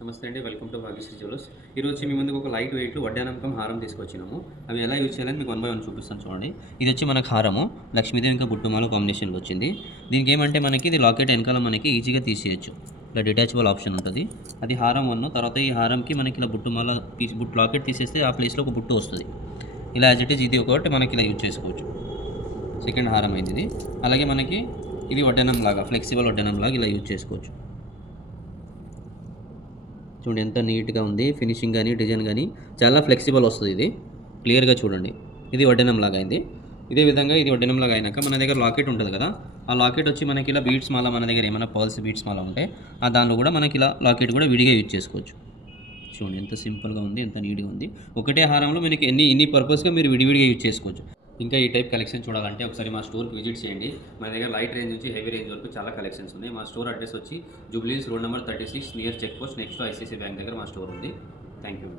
నమస్తే అండి. Welcome to Bhagyashree jewellers. ఈరోజు మీ ముందుకు ఒక లైట్ వెయిట్ వడ్డానంకం హారం తీసుకొచ్చినాము. అవి ఎలా యూజ్ చేయాలని మీకు 1 బై 1 చూపిస్తాను చూడండి. ఇది వచ్చి మనకు హారము లక్ష్మీదేవి ఇంకా బుట్టుమాల కాంబినేషన్లో వచ్చింది. దీనికి ఏమంటే మనకి ఇది లాకెట్ వెనకాల మనకి ఈజీగా తీసేయచ్చు. ఇలా డిటాచబుల్ ఆప్షన్ ఉంటుంది. అది హారం 1. తర్వాత ఈ హారంకి మనకి ఇలా బుట్టుమాల లాకెట్ తీసేస్తే ఆ ప్లేస్లో ఒక బుట్టు వస్తుంది. ఇలా యాజ్ ఇట్ ఈజ్ ఇది ఒకటి మనకి ఇలా యూజ్ చేసుకోవచ్చు. సెకండ్ హారం అయింది ఇది. అలాగే మనకి ఇది వడ్డానం లాగా ఫ్లెక్సిబుల్ వడ్డానం లాగా ఇలా యూజ్ చేసుకోవచ్చు. చూడండి ఎంత నీట్గా ఉంది. ఫినిషింగ్ కానీ డిజైన్ కానీ చాలా ఫ్లెక్సిబుల్ వస్తుంది. ఇది క్లియర్గా చూడండి. ఇది వడ్డానం లాగా అయింది. ఇదే విధంగా ఇది వడ్డానం లాగా అయినాక మన దగ్గర లాకెట్ ఉంటుంది కదా, ఆ లాకెట్ వచ్చి మనకి ఇలా బీడ్స్ మాల మన దగ్గర ఏమైనా పర్ల్స్ బీడ్స్ మాల ఉంటే ఆ దానిలో కూడా మనకి ఇలా లాకెట్ కూడా విడిగా యూజ్ చేసుకోవచ్చు. చూడండి ఎంత సింపుల్గా ఉంది, ఎంత నీట్గా ఉంది. ఒకటే హారంలో మనకి ఇన్ని పర్పస్గా మీరు విడివిడిగా యూజ్ చేసుకోవచ్చు. ఇంకా ఈ టైప్ కలెక్షన్ చూడాలంటే ఒకసారి మా స్టోర్కి విజిట్ చేయండి. మన దగ్గర లైట్ రేంజ్ నుంచి హెవీ రేంజ్ వరకు చాలా కలెక్షన్స్ ఉన్నాయి. మా స్టోర్ అడ్రస్ వచ్చి Jubilee Hills road number 36 near check post next ICC bank దగ్గర మా స్టోర్ ఉంది. Thank you.